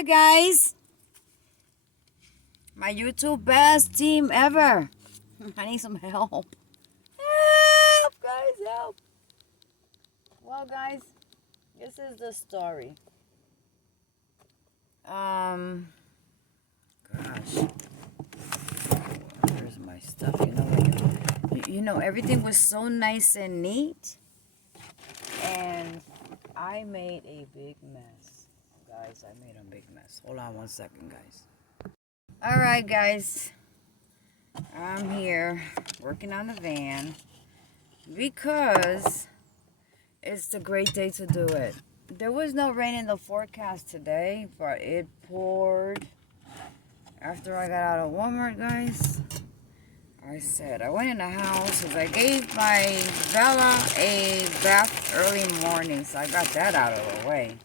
Hi guys, my YouTube best team ever. I need some help. Help, guys, help. Well, guys, this is the story. Gosh, where's my stuff? Everything was so nice and neat, and I made a big mess. Guys, I made a big mess. Hold on one second, guys. Alright, guys. I'm here working on the van because it's the great day to do it. There was no rain in the forecast today, but it poured after I got out of Walmart, guys. I went in the house because I gave my Bella a bath early morning, so I got that out of the way.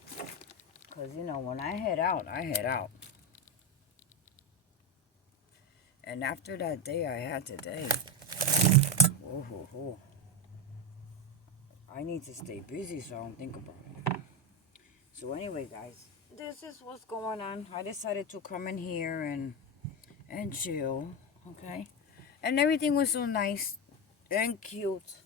Because, when I head out, I head out. And after that day I had today, I need to stay busy so I don't think about it. So anyway, guys, this is what's going on. I decided to come in here and chill, okay? And everything was so nice and cute.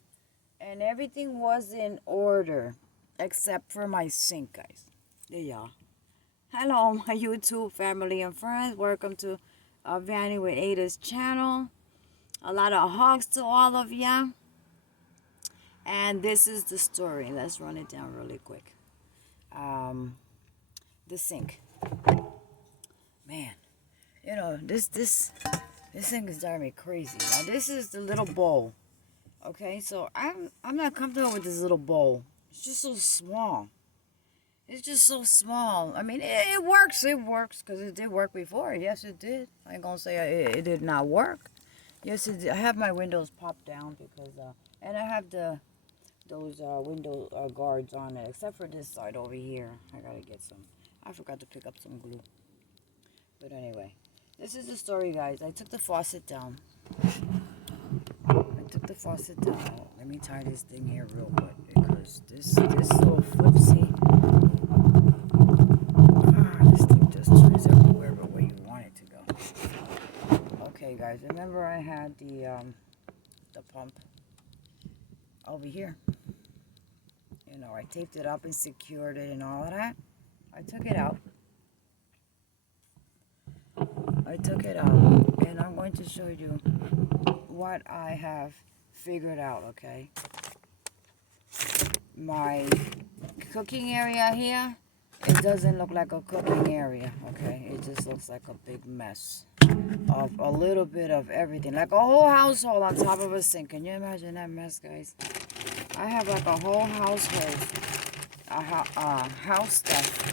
And everything was in order except for my sink, guys. There y'all. Hello, my YouTube family and friends. Welcome to Vanny with Ada's channel. A lot of hugs to all of ya. And this is the story. Let's run it down really quick. The sink. Man, this sink is driving me crazy. Now this is the little bowl. Okay, so I'm not comfortable with this little bowl. It's just so small. It's just so small. I mean, it works. It works because it did work before. Yes, it did. I ain't gonna say it did not work. Yes, it did. I have my windows popped down because, and I have those window guards on it, except for this side over here. I gotta get some. I forgot to pick up some glue. But anyway, this is the story, guys. I took the faucet down. Let me tie this thing here real quick because this little flipsy. This thing just turns everywhere but where you want it to go. Okay, guys, remember I had the pump over here. I taped it up and secured it and all of that. I took it out, and I'm going to show you what I have figured out, okay? My cooking area here, it doesn't look like a cooking area, okay? It just looks like a big mess of a little bit of everything. Like a whole household on top of a sink. Can you imagine that mess, guys? I have like a whole household, house stuff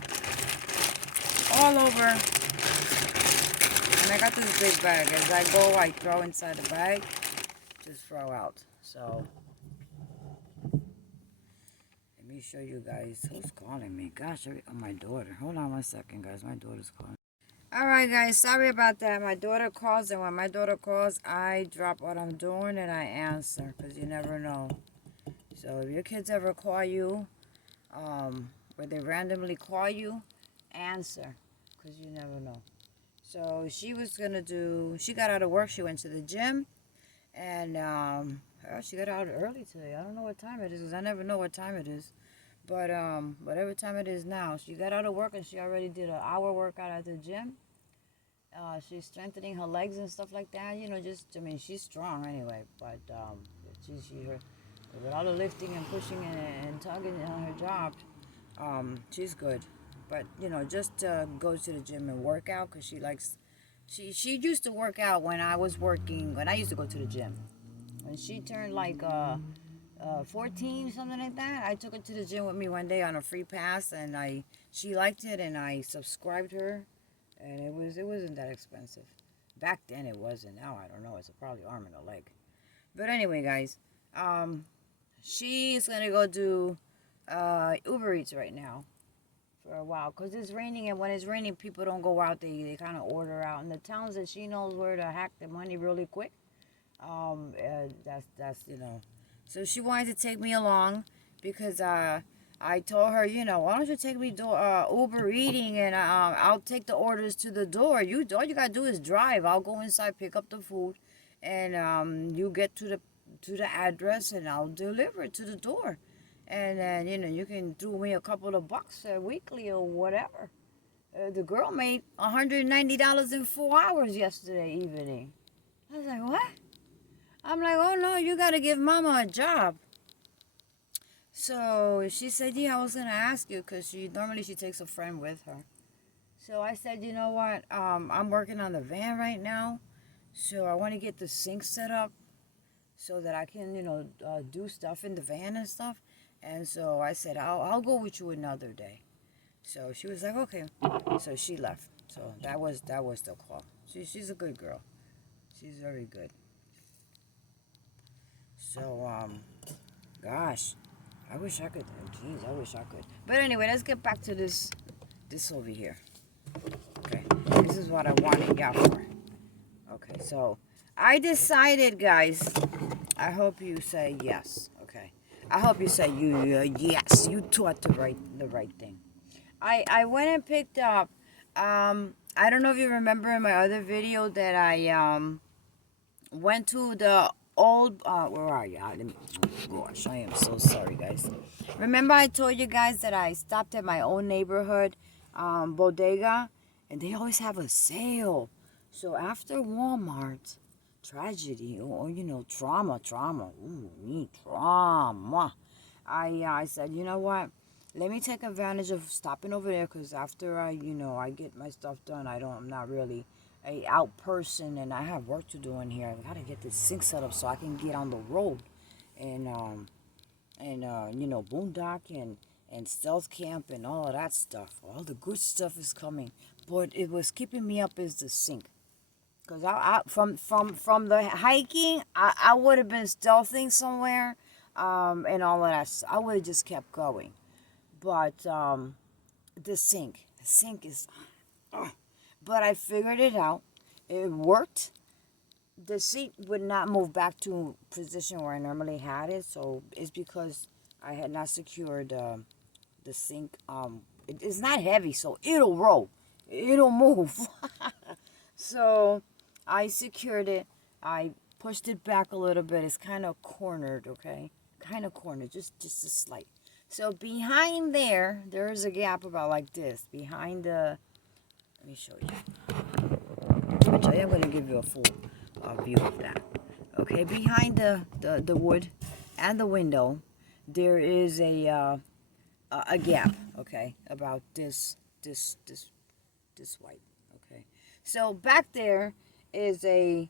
all over. And I got this big bag. As I go, I throw inside the bag. Just throw out. So let me show you guys who's calling me. Gosh, my daughter. Hold on one second, guys. My daughter's calling. Alright, guys. Sorry about that. My daughter calls, and when my daughter calls, I drop what I'm doing and I answer. Because you never know. So if your kids ever call you, or they randomly call you, answer. Because you never know. So she got out of work. She went to the gym. And she got out early today. I don't know what time it is because I never know what time it is. But whatever time it is now, she got out of work and she already did an hour workout at the gym. She's strengthening her legs and stuff like that. She's strong anyway. But with all the lifting and pushing and tugging on her job, she's good. But just go to the gym and work out because she likes. She used to work out when I was working, when I used to go to the gym. When she turned like 14, something like that, I took her to the gym with me one day on a free pass, and she liked it, and I subscribed her, and it wasn't that expensive. Back then it wasn't. Now I don't know. It's probably arm and a leg. But anyway, guys, she's gonna go do Uber Eats right now. For a while, because it's raining, and when it's raining, people don't go out. They kind of order out. And the towns that she knows where to hack the money really quick, that's So she wanted to take me along because I told her, why don't you take me Uber eating, and I'll take the orders to the door. All you gotta do is drive. I'll go inside, pick up the food, and you get to the address, and I'll deliver it to the door. And then you can throw me a couple of bucks weekly or whatever. The girl made $190 in 4 hours yesterday evening. I was like, what? I'm like, oh no, you gotta give mama a job. So she said, yeah, I was gonna ask you, because she takes a friend with her. So I said, you know what? I'm working on the van right now, so I want to get the sink set up so that I can, do stuff in the van and stuff. And so I said, I'll go with you another day. So she was like, okay. So she left. So that was the call. She's a good girl. She's very good. So gosh, I wish I could. Jeez, I wish I could. But anyway, let's get back to this over here. Okay, this is what I wanted y'all for. Okay, so I decided, guys. I hope you say yes. Okay, I hope you say yes. You taught the right thing. I went and picked up. I don't know if you remember in my other video that I went to the old. Where are you? Let me. Gosh, I am so sorry, guys. Remember I told you guys that I stopped at my own neighborhood bodega, and they always have a sale. So after Walmart tragedy, or trauma, ooh, me trauma. I said, you know what? Let me take advantage of stopping over there, because after I get my stuff done, I'm not really a out person, and I have work to do in here. I gotta get this sink set up so I can get on the road, and boondock and stealth camp and all of that stuff. All the good stuff is coming, but it was keeping me up is the sink. Cause from the hiking, I would have been stealthing somewhere, and all of that. I would have just kept going, but the sink is. But I figured it out. It worked. The seat would not move back to position where I normally had it, so it's because I had not secured the sink. It's not heavy, so it'll roll. It'll move. So I secured it. I pushed it back a little bit. It's kind of cornered, okay? Kind of cornered, just a slight. So behind there is a gap about like this. Behind the, let me show you. Actually, I'm going to give you a full view of that. Okay, behind the wood and the window, there is a gap. Okay, about this white. Okay, so back there is a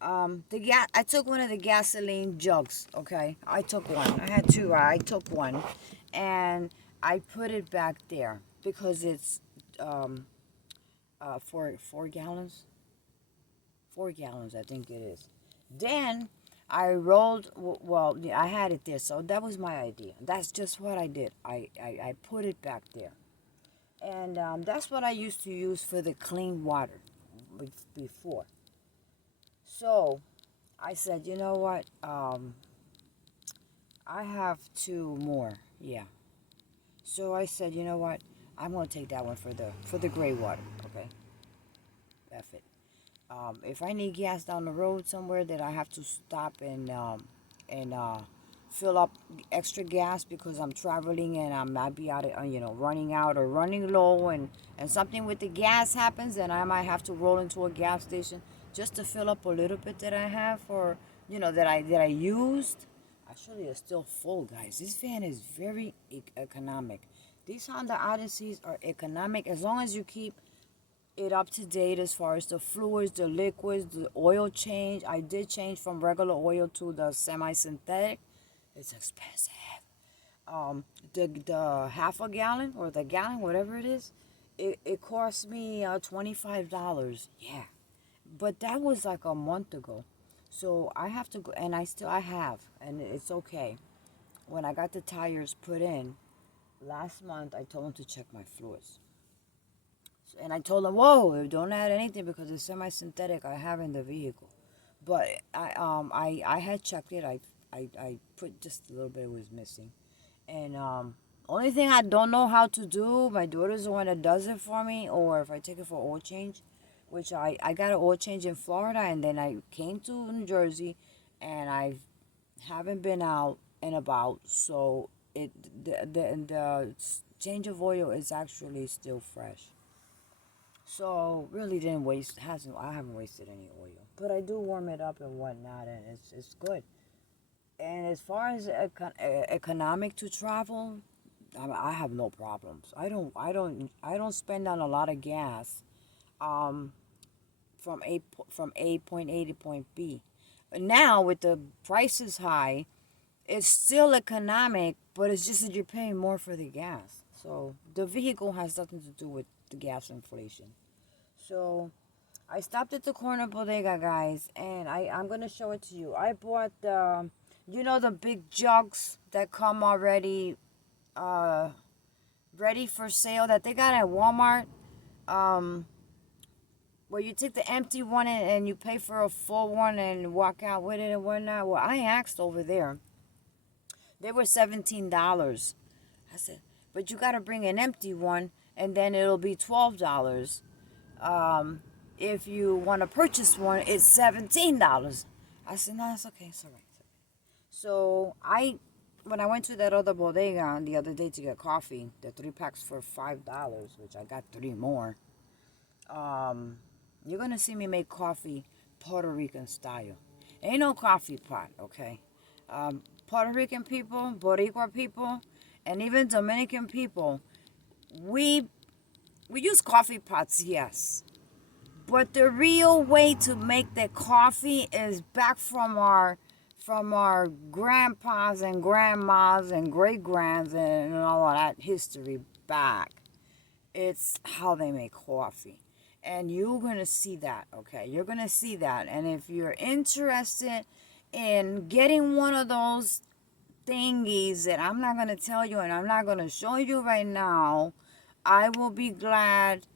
the gas. I took one of the gasoline jugs. Okay, I took one. I had two. I took one, and I put it back there because it's 4 gallons. 4 gallons, I think it is. Then I rolled. Well, I had it there, so that was my idea. That's just what I did. I put it back there, and that's what I used to use for the clean water before. So I said, you know what? I have two more. Yeah. So I said, you know what? I'm gonna take that one for the gray water. Okay. F it. If I need gas down the road somewhere that I have to stop and fill up extra gas because I'm traveling and I might be out of, running out or running low, and something with the gas happens, and I might have to roll into a gas station just to fill up a little bit that I have, for that I used. Actually, it's still full, guys. This van is very economic. These Honda Odysseys are economic as long as you keep it up to date as far as the fluids, the liquids, the oil change. I did change from regular oil to the semi-synthetic. It's expensive. The half a gallon or the gallon, whatever it is, it cost me $25. Yeah, but that was like a month ago. So I have to go, and I have, and it's okay. When I got the tires put in last month, I told them to check my fluids. And I told them, whoa, don't add anything because it's semi-synthetic I have in the vehicle. But I had checked it. I put just a little bit was missing. And Only thing I don't know how to do, my daughter's the one that does it for me, or if I take it for oil change, which I got an oil change in Florida, and then I came to New Jersey, and I haven't been out and about, so the change of oil is actually still fresh. So really didn't waste, hasn't I haven't wasted any oil, but I do warm it up and whatnot, and it's good. And as far as economic to travel, I have no problems. I don't spend on a lot of gas, um, from point A to point B. Now with the prices high, it's still economic, but it's just that you're paying more for the gas. So the vehicle has nothing to do with the gas inflation. So I stopped at the corner bodega, guys, and I'm gonna show it to you. I bought the, the big jugs that come already, uh, ready for sale that they got at Walmart. Um, where you take the empty one and you pay for a full one and walk out with it and whatnot. Well, I asked over there. They were $17. I said, but you got to bring an empty one, and then it'll be $12. If you want to purchase one, it's $17. I said, no, it's okay, it's all right. So when I went to that other bodega the other day to get coffee, the 3 packs for $5, which I got 3 more. You're gonna see me make coffee Puerto Rican style. Ain't no coffee pot, okay? Puerto Rican people, Boricua people, and even Dominican people, we use coffee pots, yes. But the real way to make the coffee is back from our grandpas and grandmas and great grands and all of that history back. It's how they make coffee. And you're going to see that, okay? You're going to see that. And if you're interested in getting one of those thingies that I'm not going to tell you and I'm not going to show you right now, I will be glad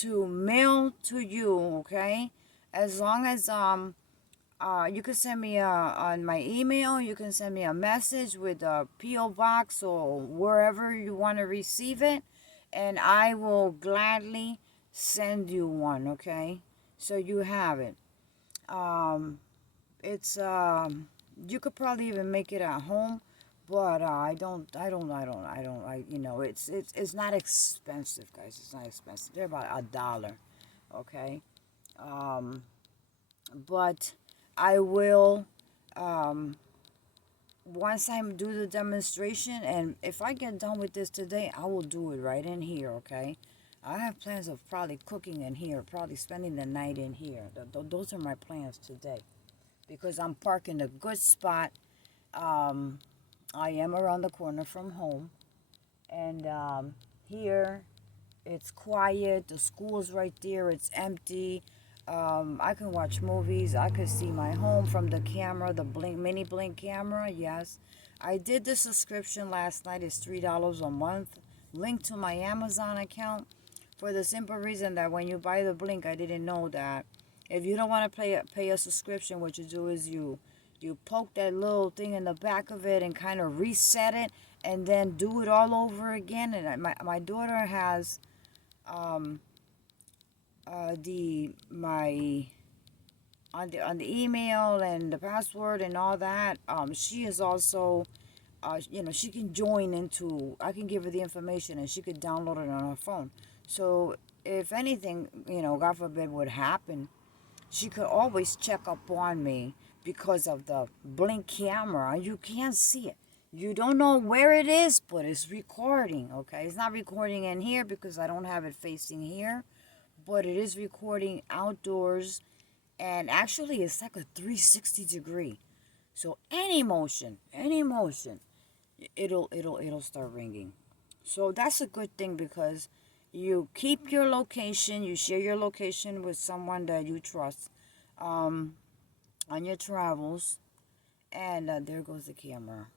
to mail to you, okay? As long as you can send me on my email, you can send me a message with a P.O. box or wherever you want to receive it, and I will gladly send you one, okay? So you have it. It's you could probably even make it at home, but it's not expensive, guys. It's not expensive. They're about $1, okay? But I will, once I do the demonstration, and if I get done with this today, I will do it right in here, okay? I have plans of probably cooking in here, probably spending the night in here. Those are my plans today, because I'm parked in a good spot. I am around the corner from home, and here it's quiet. The school's right there. It's empty. I can watch movies. I can see my home from the camera, the mini blink camera. Yes, I did the subscription last night. It's $3 a month. Link to my Amazon account, for the simple reason that when you buy the blink, I didn't know that if you don't want to pay a subscription, what you do is you poke that little thing in the back of it and kind of reset it, and then do it all over again. And my daughter has my on the email and the password and all that. She is also she can join into. I can give her the information and she could download it on her phone. So if anything, God forbid, would happen, she could always check up on me because of the blink camera. You can't see it. You don't know where it is, but it's recording, okay? It's not recording in here because I don't have it facing here, but it is recording outdoors, and actually it's like a 360 degree. So any motion, it'll start ringing. So that's a good thing, because you keep your location, you share your location with someone that you trust on your travels, and there goes the camera.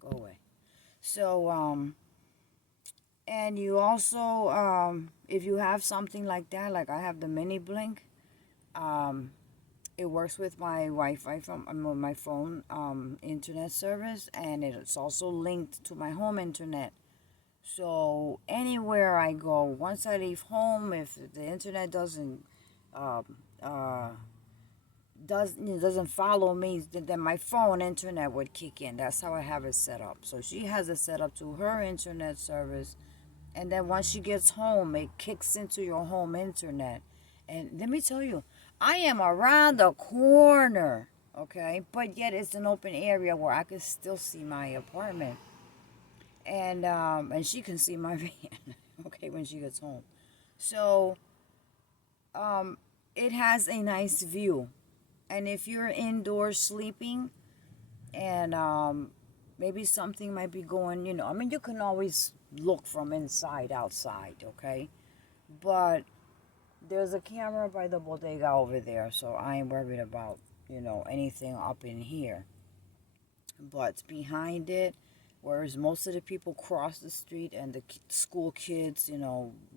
Go away. So, and you also, if you have something like that, like I have the mini blink, it works with my Wi-Fi from my phone internet service, and it's also linked to my home internet So anywhere I go, once I leave home, if the internet uh, uh, doesn't follow me, then my phone internet would kick in. That's how I have it set up. So she has it set up to her internet service, and then once she gets home, it kicks into your home internet. And let me tell you, I am around the corner, okay, but yet it's an open area where I can still see my apartment, and she can see my van, okay, when she gets home. So um, it has a nice view. And if you're indoors sleeping and maybe something might be going, I mean, you can always look from inside outside, okay? But there's a camera by the bodega over there, so I ain't worried about, anything up in here. But behind it, whereas most of the people cross the street and the school kids,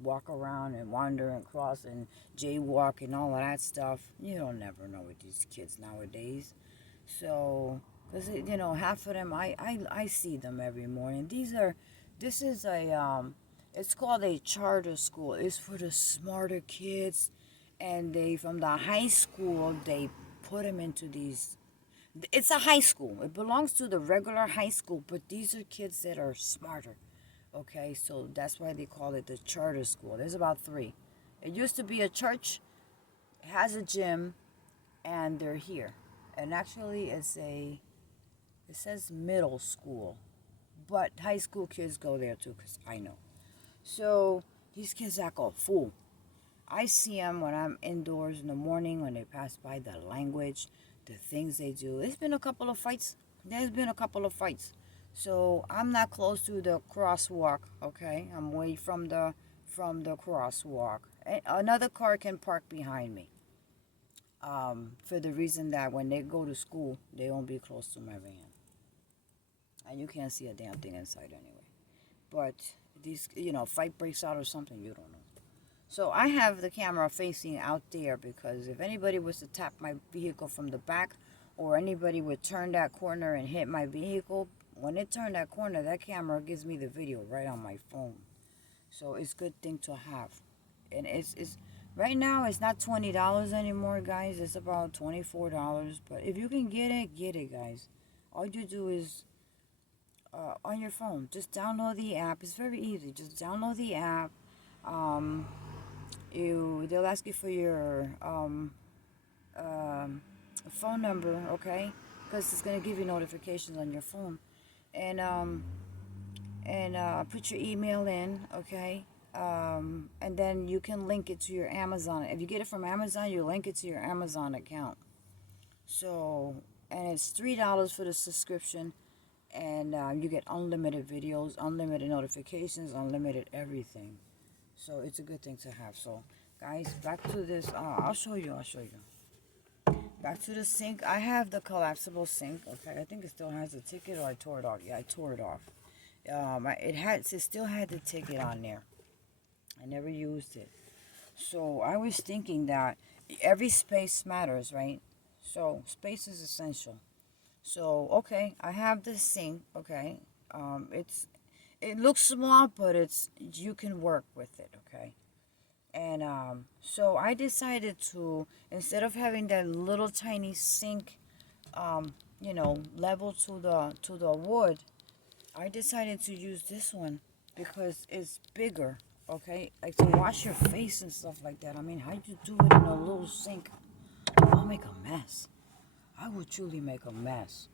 walk around and wander and cross and jaywalk and all of that stuff, you don't never know with these kids nowadays. So, because, half of them, I see them every morning. This is it's called a charter school. It's for the smarter kids. And from the high school, they put them into these. It's a high school. It belongs to the regular high school, but these are kids that are smarter. Okay, so that's why they call it the charter school. There's about 3. It used to be a church, it has a gym, and they're here. And actually, it says middle school, but high school kids go there too, because I know. So these kids act a fool. I see them when I'm indoors in the morning when they pass by, the language, the things they do. There's been a couple of fights. So I'm not close to the crosswalk, okay? I'm away from the crosswalk. Another car can park behind me. For the reason that when they go to school, they won't be close to my van. And you can't see a damn thing inside anyway. But these, fight breaks out or something, you don't know. So I have the camera facing out there because if anybody was to tap my vehicle from the back or anybody would turn that corner and hit my vehicle, when it turned that corner, that camera gives me the video right on my phone. So it's a good thing to have. And it's right now it's not $20 anymore, guys. It's about $24. But if you can get it, guys. All you do is on your phone, just download the app. It's very easy. Just download the app. They'll ask you for your phone number, okay? Because it's gonna give you notifications on your phone, and put your email in, okay? And then you can link it to your Amazon. If you get it from Amazon, you link it to your Amazon account. So, and it's $3 for the subscription, and you get unlimited videos, unlimited notifications, unlimited everything. So it's a good thing to have. So guys, back to this. I'll show you. Back to the sink. I have the collapsible sink. Okay, I think it still has the ticket, or I tore it off. Yeah, I tore it off. It still had the ticket on there. I never used it. So I was thinking that every space matters, right? So space is essential. So okay, I have the sink. Okay, it looks small, but you can work with it, okay? And so I decided to, instead of having that little tiny sink, level to the wood, I decided to use this one because it's bigger, okay? Like to wash your face and stuff like that. I mean, how you do it in a little sink? I'll make a mess. I would truly make a mess.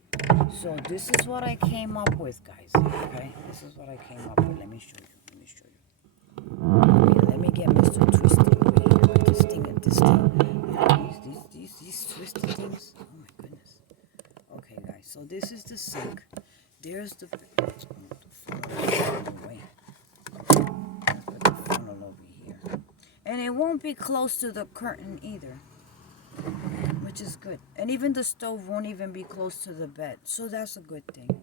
So this is what I came up with, guys. Okay, this is what I came up with. Let me show you. Let me get Mr. Twisty over here. This thing. These twisty things. Oh my goodness. Okay, guys. So this is the sink. There's the. Let's move the funnel away. Let's put the funnel over here, and it won't be close to the curtain either, which is good. And even the stove won't even be close to the bed, so that's a good thing.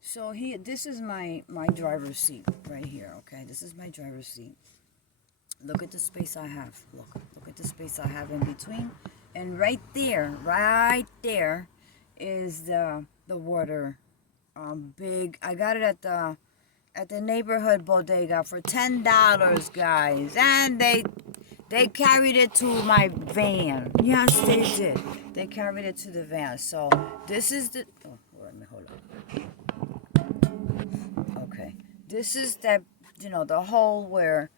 So this is my driver's seat right here, okay? This is my driver's seat. Look at the space I have. Look at the space I have in between. And right there is the water big. I got it at at the neighborhood bodega for $10, guys. And they carried it to my van. Yes, they did. They carried it to the van. So this is the... Oh, let me hold on. Okay. This is that, you know, the hole where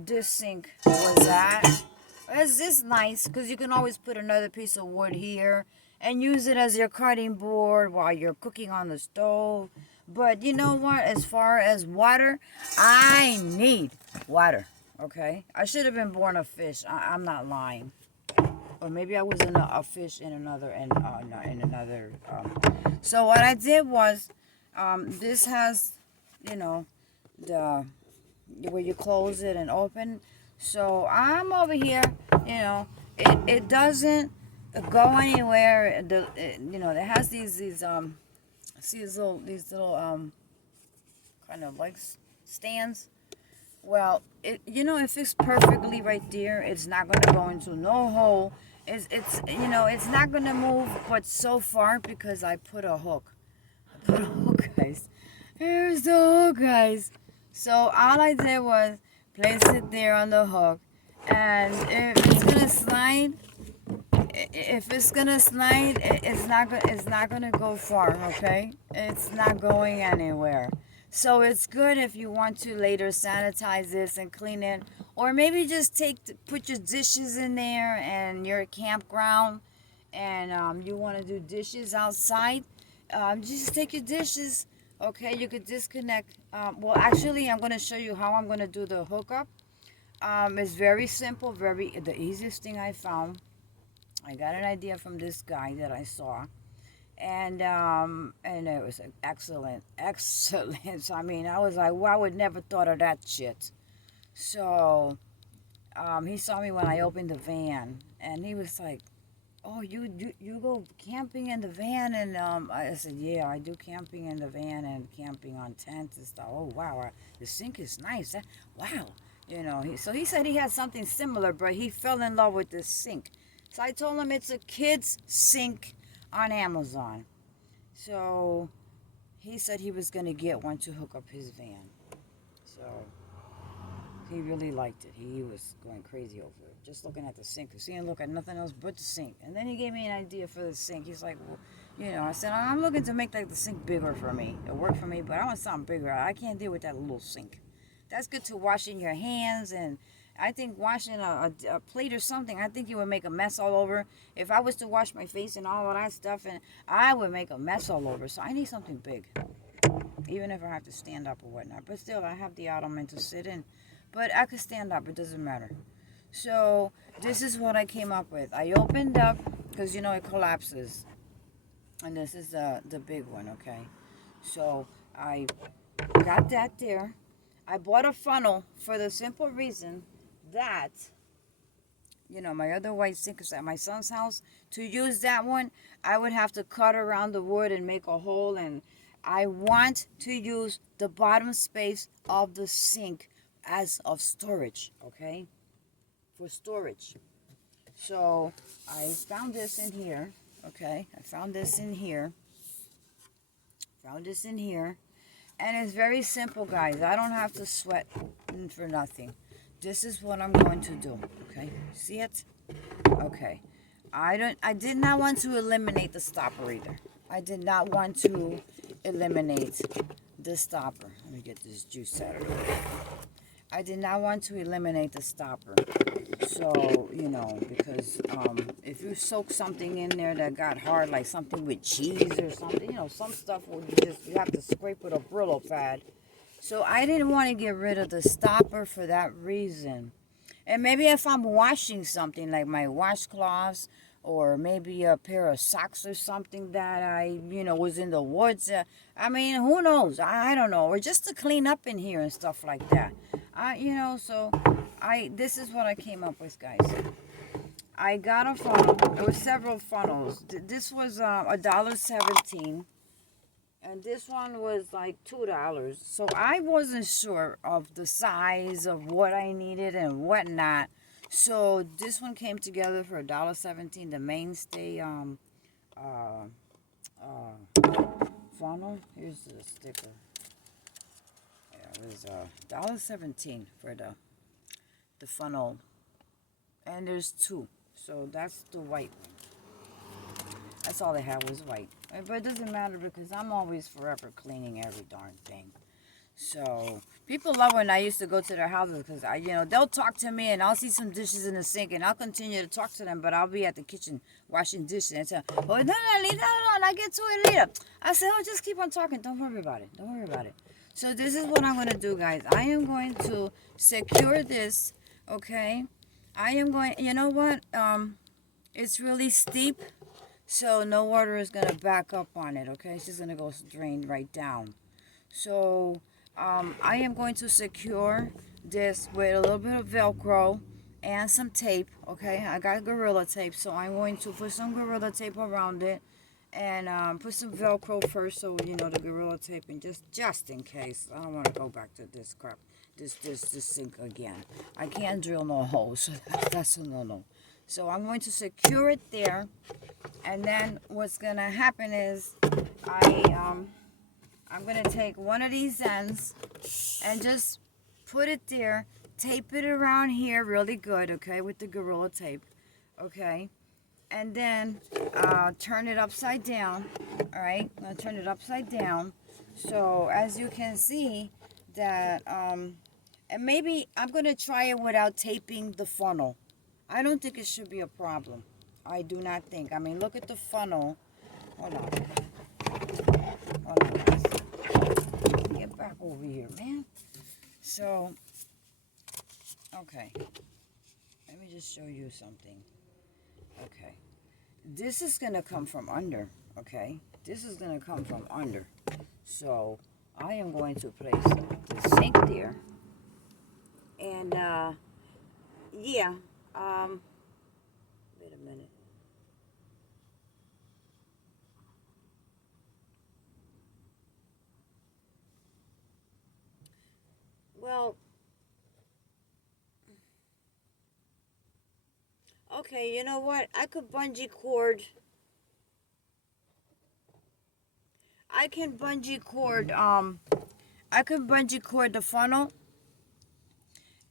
this sink was at. It's just nice because you can always put another piece of wood here and use it as your cutting board while you're cooking on the stove. But you know what? As far as water, I need water. Okay? I should have been born a fish. I'm not lying. Or maybe I was a fish in another. So what I did was, this has, you know, the where you close it and open. So I'm over here, you know, it doesn't go anywhere. You know, it has these see these little kind of like stands. Well, it fits perfectly right there. It's not gonna go into no hole. It's you know, it's not gonna move but so far because I put a hook. I put a hook, guys. Here's the hook, guys. So all I did was place it there on the hook, and if it's gonna slide, it's not gonna go far. Okay, it's not going anywhere. So it's good if you want to later sanitize this and clean it, or maybe just put your dishes in there and your campground, and you want to do dishes outside. Just take your dishes. Okay, you could disconnect. Well, actually, I'm going to show you how I'm going to do the hookup. It's very simple, the easiest thing I found. I got an idea from this guy that I saw, and it was excellent. I mean, I was like, well, I would never thought of that shit. So he saw me when I opened the van, and he was like, oh, you go camping in the van? And I said, yeah, I do camping in the van and camping on tents and stuff. Oh, wow, the sink is nice. Wow. You know, so he said he had something similar, but he fell in love with this sink. So I told him it's a kid's sink on Amazon. So he said he was going to get one to hook up his van. So he really liked it. He was going crazy over it, just looking at the sink, because he didn't look at nothing else but the sink. And then he gave me an idea for the sink. He's like, well, you know, I said, I'm looking to make like the sink bigger for me. It'll work for me, but I want something bigger. I can't deal with that little sink. That's good to washing your hands, and I think washing a plate or something, I think you would make a mess all over. If I was to wash my face and all of that stuff, and I would make a mess all over. So I need something big, even if I have to stand up or whatnot. But still, I have the ottoman to sit in. But I could stand up, it doesn't matter. So this is what I came up with. I opened up, because you know it collapses. And this is the big one, okay? So I got that there. I bought a funnel for the simple reason that, you know, my other white sink is at my son's house. To use that one, I would have to cut around the wood and make a hole. And I want to use the bottom space of the sink as of storage, okay? For storage. So I found this in here, okay? I found this in here. And it's very simple, guys. I don't have to sweat for nothing. This is what I'm going to do, okay? See it? Okay. I did not want to eliminate the stopper either. I did not want to eliminate the stopper. Let me get this juice out of here. I did not want to eliminate the stopper. So, you know, because if you soak something in there that got hard, like something with cheese or something, you know, some stuff will you have to scrape with a Brillo pad. So I didn't want to get rid of the stopper for that reason. And maybe if I'm washing something like my washcloths, or maybe a pair of socks or something that I, you know, was in the woods. I mean, who knows? I don't know. Or just to clean up in here and stuff like that. You know, so this is what I came up with, guys. I got a funnel. There were several funnels. This was $1.17. And this one was like $2. So I wasn't sure of the size of what I needed and whatnot. So this one came together for $1.17. The mainstay funnel. Here's the sticker. It was $1.17 for the funnel, and there's two, so that's the white one. That's all they had was white, but it doesn't matter because I'm always forever cleaning every darn thing. So people love when I used to go to their houses because they'll talk to me and I'll see some dishes in the sink and I'll continue to talk to them, but I'll be at the kitchen washing dishes and say, "Oh no, leave that alone. I get to it later." I said, "Oh, just keep on talking. Don't worry about it. Don't worry about it." So this is what I'm gonna do, guys. I am going to secure this. Okay, I am going. You know what? It's really steep, so no water is gonna back up on it. Okay, it's just gonna go drain right down. So I am going to secure this with a little bit of Velcro and some tape. Okay, I got Gorilla Tape, so I'm going to put some Gorilla Tape around it and put some Velcro first, so the Gorilla Tape, and just in case. I don't want to go back to this crap, this sink again. I can't drill no holes, so that's a no. So I'm going to secure it there, and then what's gonna happen is I'm going to take one of these ends and just put it there, tape it around here really good, okay, with the Gorilla Tape, okay, and then turn it upside down, all right, I'm going to turn it upside down, so as you can see that, and maybe I'm going to try it without taping the funnel. I don't think it should be a problem. I do not think. I mean, look at the funnel. Hold on, guys. Get back over here, man. So, okay. Let me just show you something. Okay. This is going to come from under, okay? This is going to come from under. So, I am going to place the sink there. And, yeah. Wait a minute. Well, okay, you know what? I can bungee cord the funnel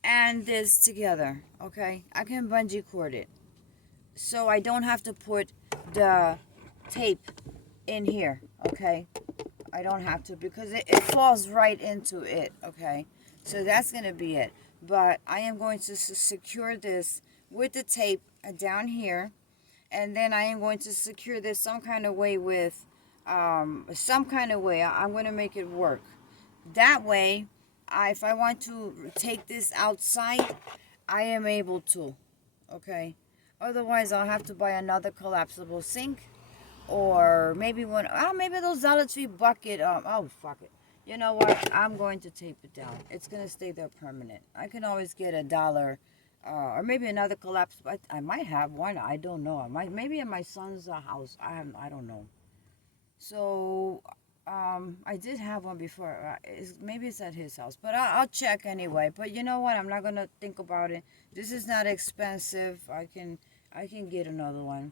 and this together, okay? I can bungee cord it. So I don't have to put the tape in here, okay? I don't have to because it falls right into it, okay? So that's going to be it. But I am going to secure this with the tape down here. And then I am going to secure this some kind of way with, I'm going to make it work. That way, if I want to take this outside, I am able to, okay? Otherwise, I'll have to buy another collapsible sink. Or maybe maybe those Dollar Tree bucket, oh, fuck it. You know what? I'm going to tape it down. It's going to stay there permanent. I can always get $1, or maybe another collapse. I might have one. I don't know. Maybe in my son's house. I don't know. So, I did have one before. Maybe it's at his house. But I'll check anyway. But you know what? I'm not going to think about it. This is not expensive. I can get another one.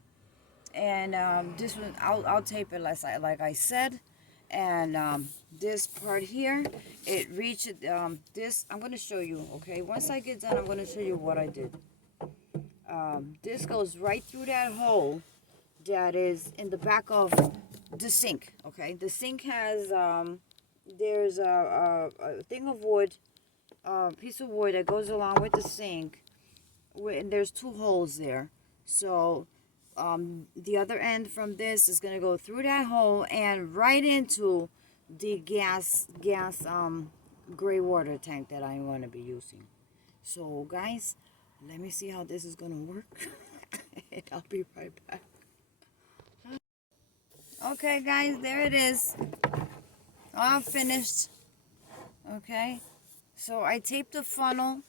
And this one, I'll tape it like I said. And this part here, it reaches, this, I'm going to show you, okay? Once I get done, I'm going to show you what I did. This goes right through that hole that is in the back of the sink, okay? The sink has, there's a thing of wood, a piece of wood that goes along with the sink. And there's 2 holes there. So, the other end from this is going to go through that hole and right into the gas gray water tank that I'm going to be using. So guys, let me see how this is going to work. And I'll be right back. Okay guys, there it is. All finished. Okay. So I taped the funnel,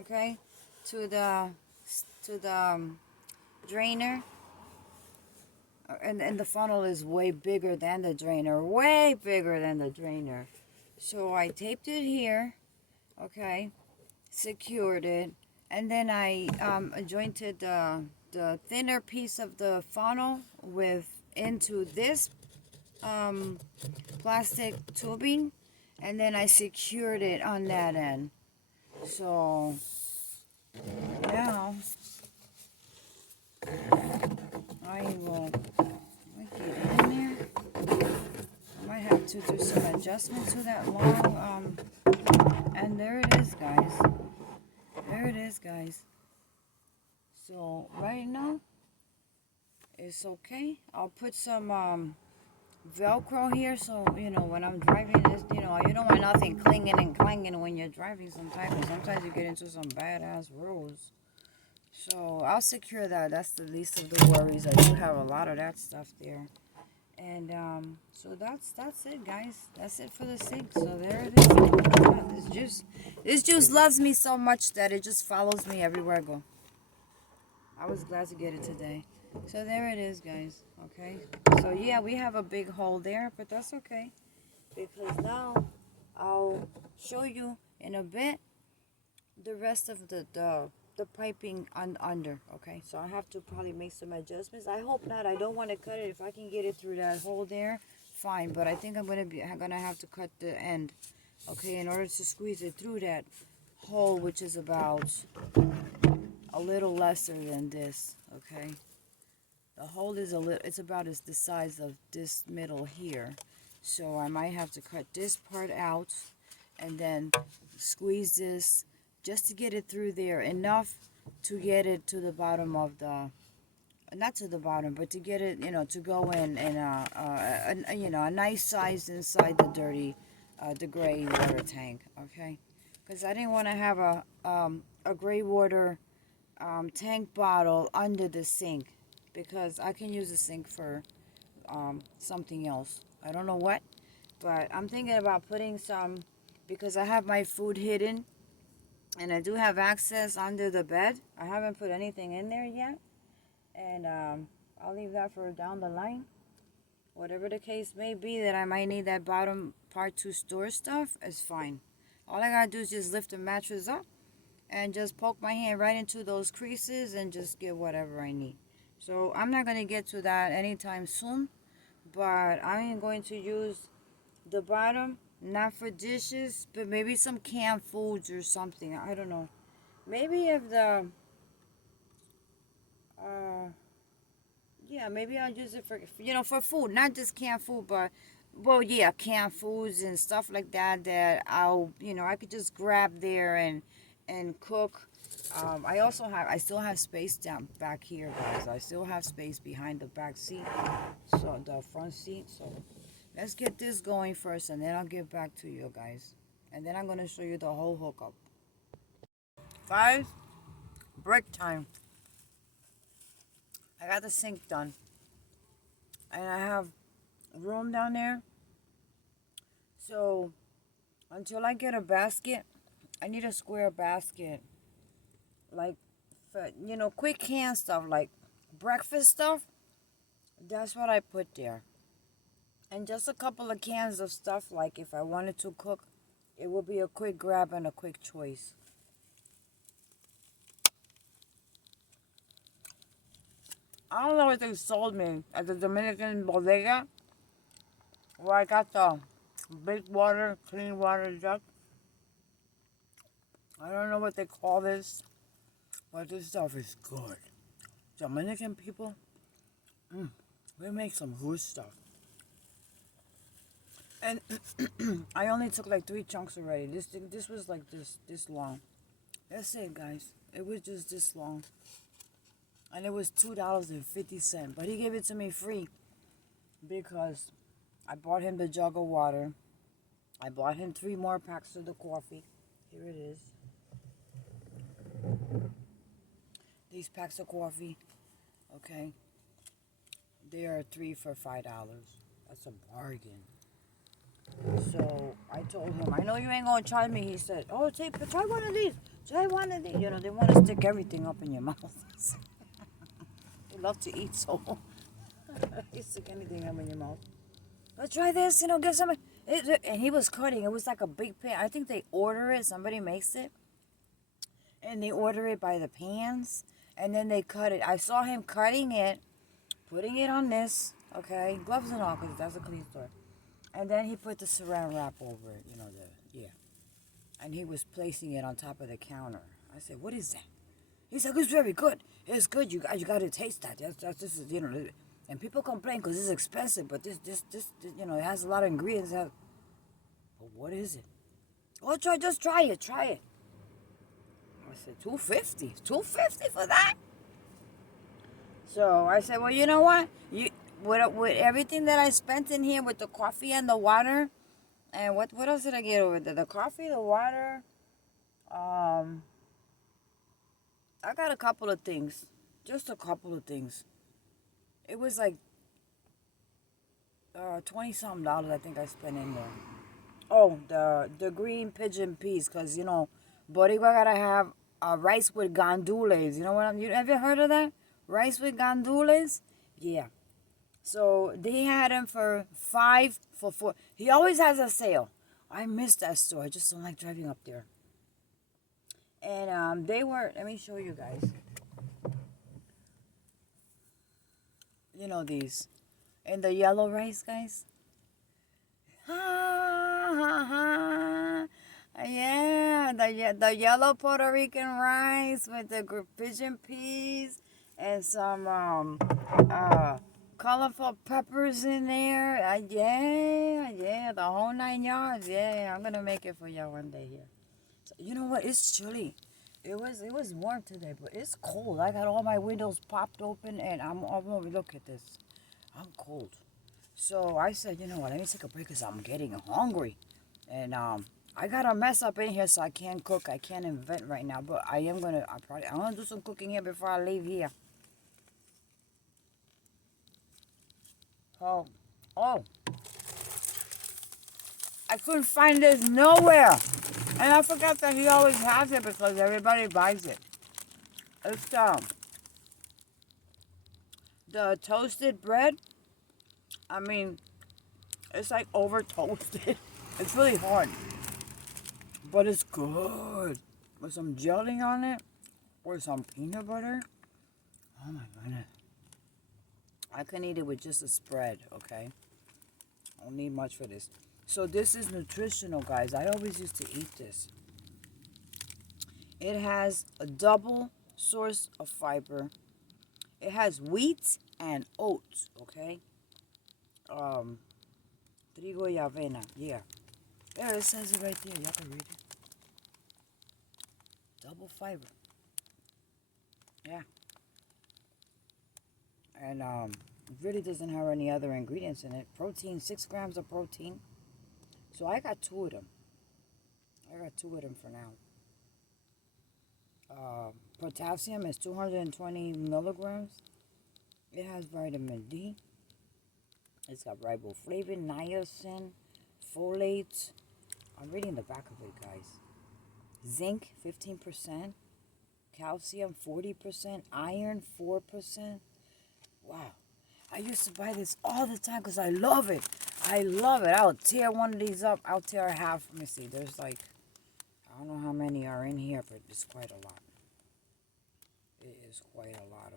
okay, to the drainer, and the funnel is way bigger than the drainer, so I taped it here, okay, secured it, and then I jointed the thinner piece of the funnel into this plastic tubing, And then I secured it on that end. So now I will get in there. I might have to do some adjustment to that long, and there it is, guys. There it is, guys. So right now, it's okay. I'll put some Velcro here, so you know when I'm driving, you don't want nothing clinging and clanging when you're driving. Sometimes you get into some badass roads. So I'll secure that. That's the least of the worries. I do have a lot of that stuff there. And so that's it, guys. That's it for the sink. So there it is. This juice loves me so much that it just follows me everywhere I go. I was glad to get it today. So there it is, guys. Okay. So yeah, we have a big hole there, but that's okay, because now I'll show you in a bit the rest of the piping under. Okay, so I have to probably make some adjustments. I hope not. I don't want to cut it. If I can get it through that hole there, fine, but I think I'm gonna have to cut the end, okay, in order to squeeze it through that hole, which is about a little lesser than this. Okay, the hole is it's about the size of this middle here, so I might have to cut this part out and then squeeze this just to get it through there enough to get it to the bottom of the, not to the bottom, but to get it, to go in a nice size inside the dirty, the gray water tank. Okay, because I didn't want to have a gray water tank bottle under the sink, because I can use the sink for something else. I don't know what, but I'm thinking about putting some, because I have my food hidden and I do have access under the bed. I haven't put anything in there yet, and I'll leave that for down the line. Whatever the case may be, that I might need that bottom part to store stuff, is fine. All I gotta do is just lift the mattress up and just poke my hand right into those creases and just get whatever I need. So I'm not gonna get to that anytime soon, but I am going to use the bottom, not for dishes, but maybe some canned foods or something. I don't know. Maybe if yeah, maybe I'll use it for, for food, not just canned food, but, well, yeah, canned foods and stuff like that, that I could just grab there and cook. I still have space down back here, guys. I still have space behind the back seat, so the front seat, so let's get this going first, and then I'll get back to you guys. And then I'm going to show you the whole hookup. Guys, break time. I got the sink done. And I have room down there. So, until I get a basket, I need a square basket. Like, for, quick canned stuff, like breakfast stuff. That's what I put there. And just a couple of cans of stuff, like if I wanted to cook, it would be a quick grab and a quick choice. I don't know what they sold me at the Dominican bodega, where I got the big water, clean water jug. I don't know what they call this, but this stuff is good. Dominican people, they make some good stuff. And I only took like 3 chunks already. This was like this long. That's it, guys. It was just this long. And it was $2.50. But he gave it to me free, because I bought him the jug of water. I bought him 3 more packs of the coffee. Here it is. These packs of coffee, okay, they are 3 for $5. That's a bargain. So I told him, I know you ain't gonna charge me. He said, oh, try one of these. Try one of these. They want to stick everything up in your mouth. They love to eat, so you stick anything up in your mouth. But try this, get some. And he was cutting. It was like a big pan. I think they order it. Somebody makes it. And they order it by the pans. And then they cut it. I saw him cutting it, putting it on this. Okay, gloves and all, because that's a clean store. And then he put the saran wrap over it, yeah. And he was placing it on top of the counter. I said, what is that? He's like, it's very good. It's good. You got to taste that. This is, and people complain because it's expensive, but this, it has a lot of ingredients. But what is it? Oh, just try it. Try it. I said, $2.50. $2.50 for that? So I said, well, you know what? With everything that I spent in here with the coffee and the water, and what else did I get over there? The coffee, the water. I got a couple of things. Just a couple of things. It was like 20-something dollars I think I spent in there. Oh, the green pigeon peas, because, Boricua gotta have rice with gandules. You know what have you heard of that? Rice with gandules? Yeah. So they had them for 5 for 4. He always has a sale. I miss that store. I just don't like driving up there. And they were, let me show you guys. These. And the yellow rice, guys. Yeah, the yellow Puerto Rican rice with the pigeon peas and some colorful peppers in there. Yeah, the whole 9 yards. Yeah, I'm gonna make it for y'all one day here. So, you know what? It's chilly. It was warm today, but it's cold. I got all my windows popped open, and I'm over. Look at this. I'm cold. So I said, you know what? Let me take a break because I'm getting hungry, and I got a mess up in here, so I can't cook. I can't invent right now, but I'm gonna do some cooking here before I leave here. Oh, I couldn't find this nowhere. And I forgot that he always has it because everybody buys it. It's the toasted bread. I mean, it's like over toasted. It's really hard. But it's good. With some jelly on it. Or some peanut butter. Oh my goodness. I can eat it with just a spread, okay? I don't need much for this. So this is nutritional, guys. I always used to eat this. It has a double source of fiber. It has wheat and oats, okay? Trigo y avena, yeah. There, it says it right there. Y'all can read it. Double fiber. Yeah. And it really doesn't have any other ingredients in it. Protein, 6 grams of protein. So I got 2 of them. For now. Potassium is 220 milligrams. It has vitamin D. It's got riboflavin, niacin, folate. I'm reading the back of it, guys. Zinc, 15%. Calcium, 40%. Iron, 4%. Wow. I used to buy this all the time because I love it. I'll tear one of these up. I'll tear half. Let me see. There's like, I don't know how many are in here, but it's quite a lot. It is quite a lot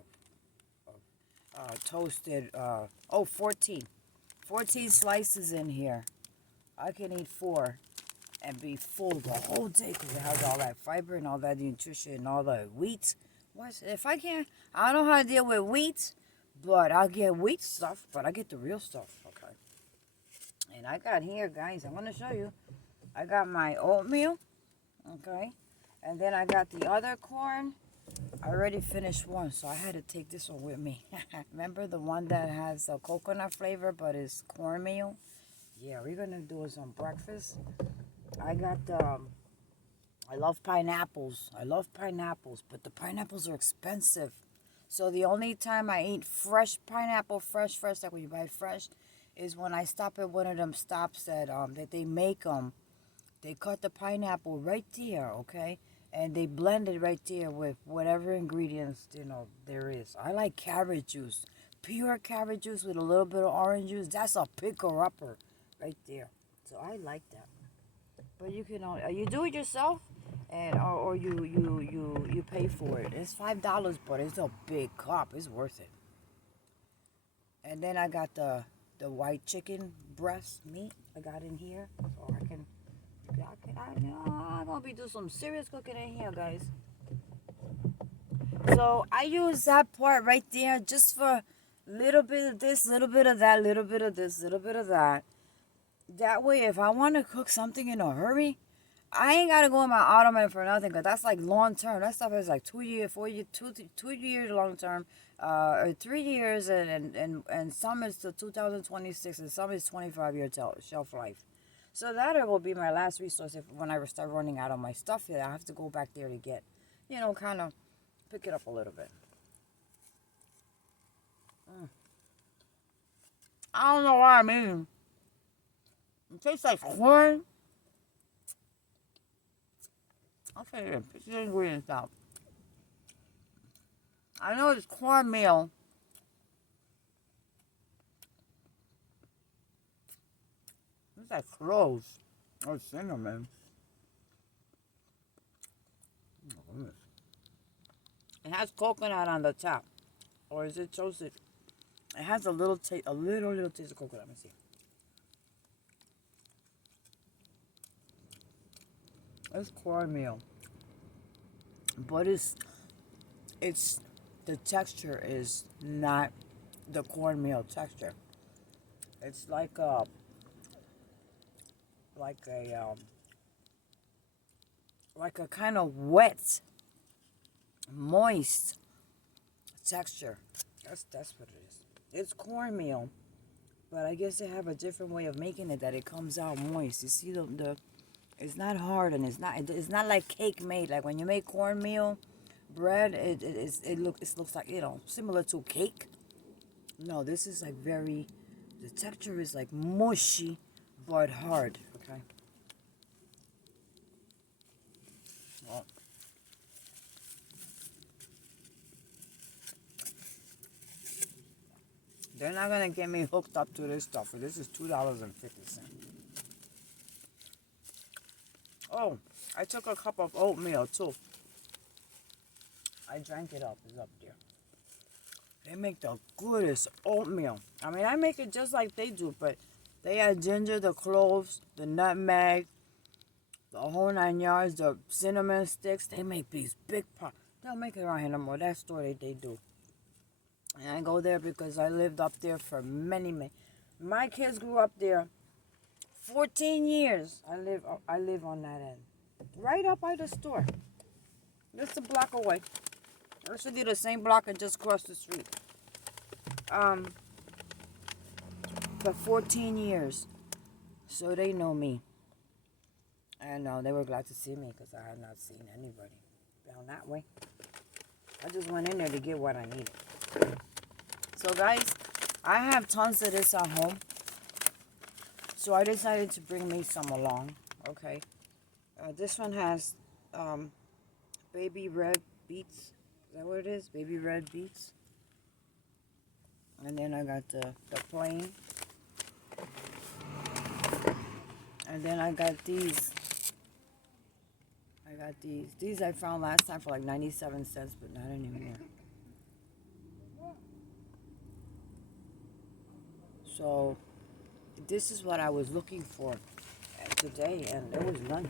of toasted, 14. 14 slices in here. I can eat 4 and be full the whole day because it has all that fiber and all that nutrition and all the wheat. If I can't, I don't know how to deal with wheat, but I'll get wheat stuff, but I get the real stuff, okay? And I got here, guys, I'm going to show you. I got my oatmeal, okay? And then I got the other corn. I already finished one, so I had to take this one with me. Remember the one that has a coconut flavor, but it's cornmeal? Yeah, we're going to do some breakfast. I got I love pineapples. But the pineapples are expensive. So the only time I eat fresh pineapple, fresh, like when you buy it fresh, is when I stop at one of them stops that they make them. They cut the pineapple right there, okay? And they blend it right there with whatever ingredients, there is. I like carrot juice. Pure carrot juice with a little bit of orange juice. That's a picker-upper right there. So I like that. But you can, you do it yourself, and or you pay for it. It's $5, but it's a big cup. It's worth it. And then I got the the white chicken breast meat I got in here. So I'm gonna be doing some serious cooking in here, guys. So I use that part right there just for a little bit of this, little bit of that, little bit of this, little bit of that. That way, if I want to cook something in a hurry, I ain't got to go in my ottoman for nothing, because that's like long term. That stuff is like 2 years, 4 years, 2 years long term, or 3 years, and some is to 2026, and some is 25-year shelf life. So that will be my last resource when I start running out of my stuff here. I have to go back there to get, kind of pick it up a little bit. I don't know what I mean. It tastes like corn. I'll put the ingredients out. I know it's cornmeal. It's like cloves or cinnamon. Oh, goodness. It has coconut on the top, or is it toasted? It has a little taste, a little taste of coconut. Let me see. It's cornmeal, but it's the texture is not the cornmeal texture. It's like a kind of wet, moist texture. That's what it is. It's cornmeal, but I guess they have a different way of making it that it comes out moist. You see the it's not hard, and it's not like cake made. Like when you make cornmeal bread, it looks like, similar to cake. No, this is like the texture is like mushy but hard. Okay. Well, they're not gonna get me hooked up to this stuff. This is $2.50. Oh, I took a cup of oatmeal too. I drank it up. It's up there. They make the goodest oatmeal. I mean, I make it just like they do, but they add ginger, the cloves, the nutmeg, the whole 9 yards, the cinnamon sticks. They make these big pots. They don't make it around here no more. That store they do. And I go there because I lived up there for many. My kids grew up there. 14 years I live on that end. Right up by the store. Just a block away. Actually the same block and just across the street. For 14 years. So they know me. And they were glad to see me because I had not seen anybody down that way. I just went in there to get what I needed. So guys, I have tons of this at home. So I decided to bring me some along, okay? This one has baby red beets. Is that what it is? Baby red beets. And then I got the plain. And then I got these. These I found last time for like 97 cents, but not anymore. So this is what I was looking for today, and there was none.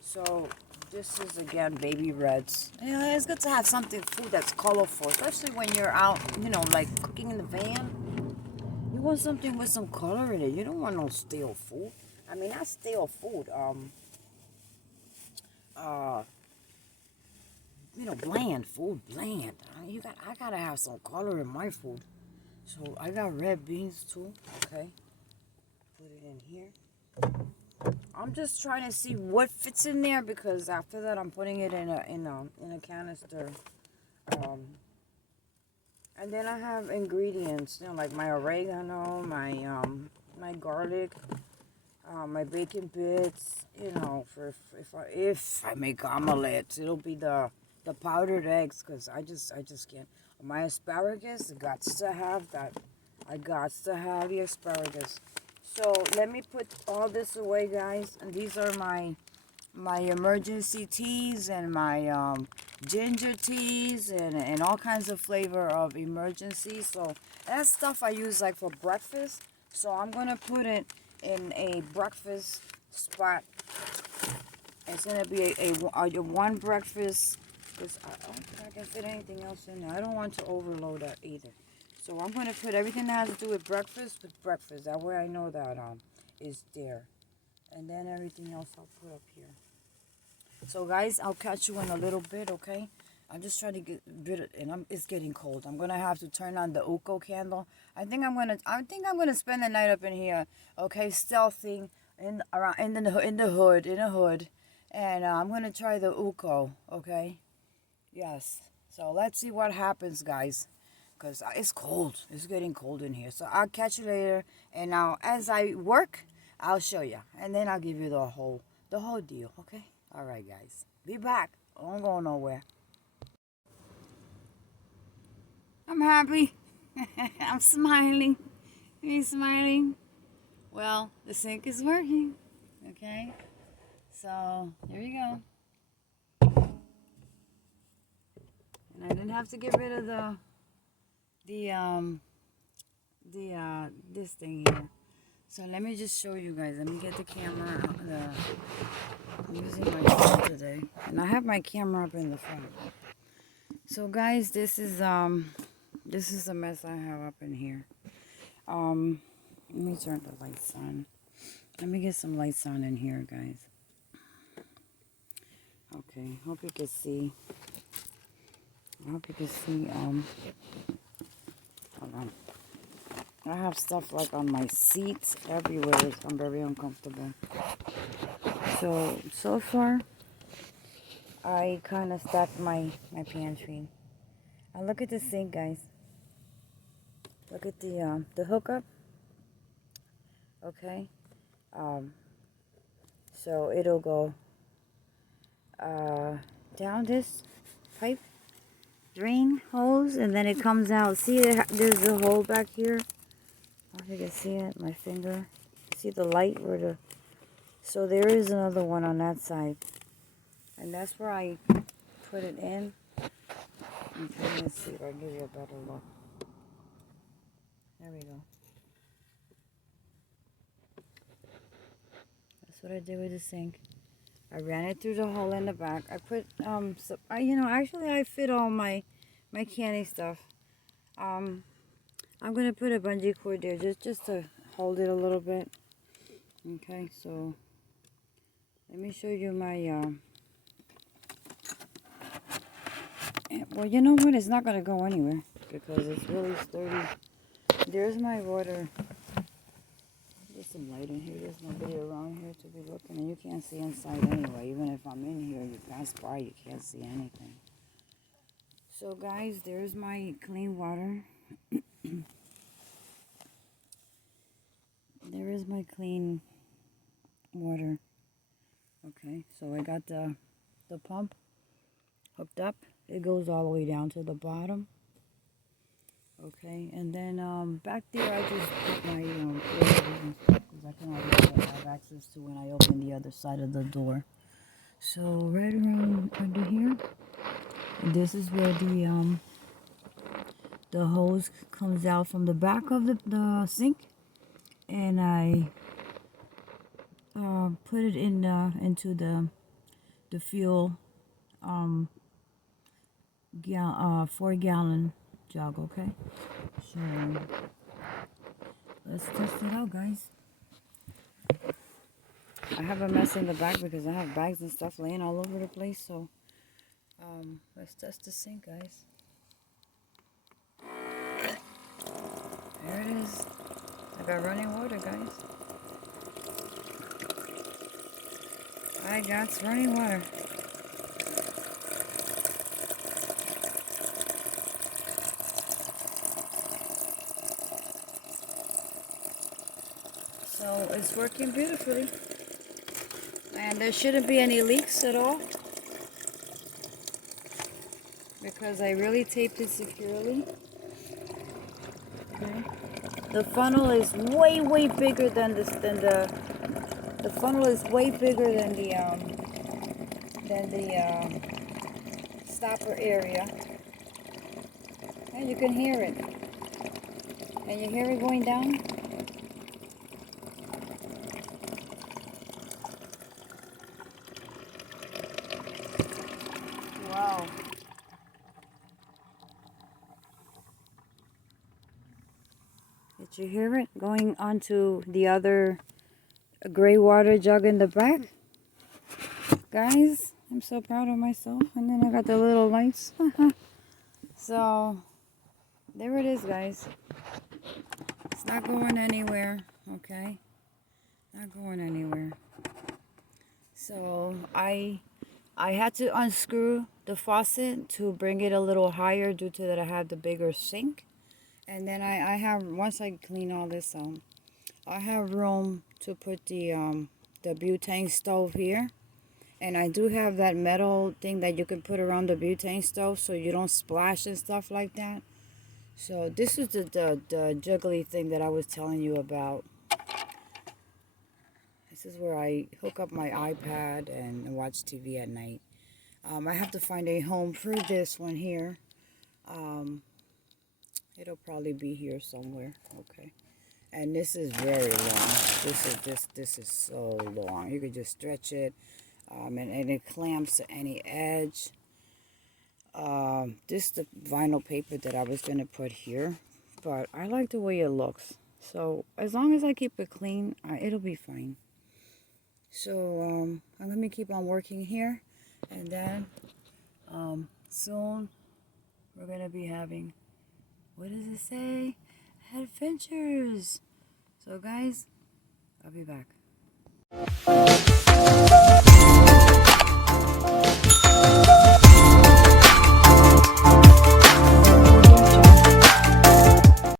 So this is again baby reds. It's good to have food that's colorful, especially when you're out, like cooking in the van. You want something with some color in it. You don't want no stale food. I mean, not stale food. Bland food, bland. I gotta have some color in my food. So I got red beans too. Okay, put it in here. I'm just trying to see what fits in there, because after that I'm putting it in a canister. And then I have ingredients, like my oregano, my garlic, my bacon bits. For if I make omelets, it'll be the powdered eggs, because I just can't. My asparagus, I got to have that. I got to have the asparagus. So let me put all this away, guys. And these are my emergency teas and my ginger teas and all kinds of flavor of emergency. So that stuff I use like for breakfast. So I'm going to put it in a breakfast spot. It's going to be a one breakfast. Because I don't think I can fit anything else in there. I don't want to overload that either. So I'm going to put everything that has to do with breakfast. That way I know that is there. And then everything else I'll put up here. So guys, I'll catch you in a little bit, okay? I'm just trying to get rid of, and it's getting cold. I'm gonna have to turn on the Uko candle. I think I'm gonna spend the night up in here, okay? Stealthing in the hood, and I'm gonna try the Uko, okay? Yes. So let's see what happens, guys, because it's cold. It's getting cold in here. So I'll catch you later, and now as I work, I'll show you, and then I'll give you the whole deal, okay? All right, guys. Be back. I don't go nowhere. I'm happy. I'm smiling. Are you smiling? Well, the sink is working. Okay. So, here you go. And I didn't have to get rid of this thing here. So let me just show you guys. Let me get the camera. I'm using my phone today, and I have my camera up in the front. So guys, this is the mess I have up in here. Let me turn the lights on. Let me get some lights on in here, guys. Okay, hope you can see. I hope you can see. Hold on. I have stuff like on my seats everywhere. So I'm very uncomfortable. So far, I kind of stacked my pantry. And look at the sink, guys. Look at the hookup. Okay. So it'll go down this pipe drain hose, and then it comes out. See, there's a hole back here. I don't know if you can see it. My finger. See the light where the. So there is another one on that side, and that's where I put it in. I'm trying to see if I can give you a better look. There we go. That's what I did with the sink. I ran it through the hole in the back. I put actually I fit all my candy stuff. I'm gonna put a bungee cord there just to hold it a little bit. Okay, so let me show you my well, you know what? It's not gonna go anywhere because it's really sturdy. There's my water. There's some light in here. There's nobody around here to be looking, and you can't see inside anyway. Even if I'm in here, you pass by, you can't see anything. So guys, there's my clean water. There is my clean water. Okay, so I got the pump hooked up. It goes all the way down to the bottom. Okay, and then back there I just put my and stuff because I can always have access to when I open the other side of the door. So right around under here, this is where the hose comes out from the back of the sink, and I put it in into the fuel 4-gallon jug. Okay, so let's test it out, guys. I have a mess in the back because I have bags and stuff laying all over the place. So let's test the sink, guys. There it is. I got running water, guys. I got running water. So it's working beautifully. And there shouldn't be any leaks at all, because I really taped it securely. Okay. The funnel is way bigger than the funnel is way bigger than the stopper area. And you can hear it. And you hear it going down? Wow. Did you hear it going onto the other gray water jug in the back? Guys, I'm so proud of myself. And then I got the little lights. So, there it is, guys. It's not going anywhere, okay? Not going anywhere. So, I had to unscrew the faucet to bring it a little higher due to that I have the bigger sink. And then I have, once I clean all this out, I have room to put the butane stove here. And I do have that metal thing that you can put around the butane stove so you don't splash and stuff like that. So this is the juggly thing that I was telling you about. This is where I hook up my iPad and watch TV at night. I have to find a home for this one here. It'll probably be here somewhere. Okay. And this is very long. This is so long. You could just stretch it. And it clamps to any edge. This is the vinyl paper that I was going to put here. But I like the way it looks. So as long as I keep it clean, it'll be fine. So let me keep on working here. And then soon we're going to be having, what does it say? Adventures. So guys, I'll be back.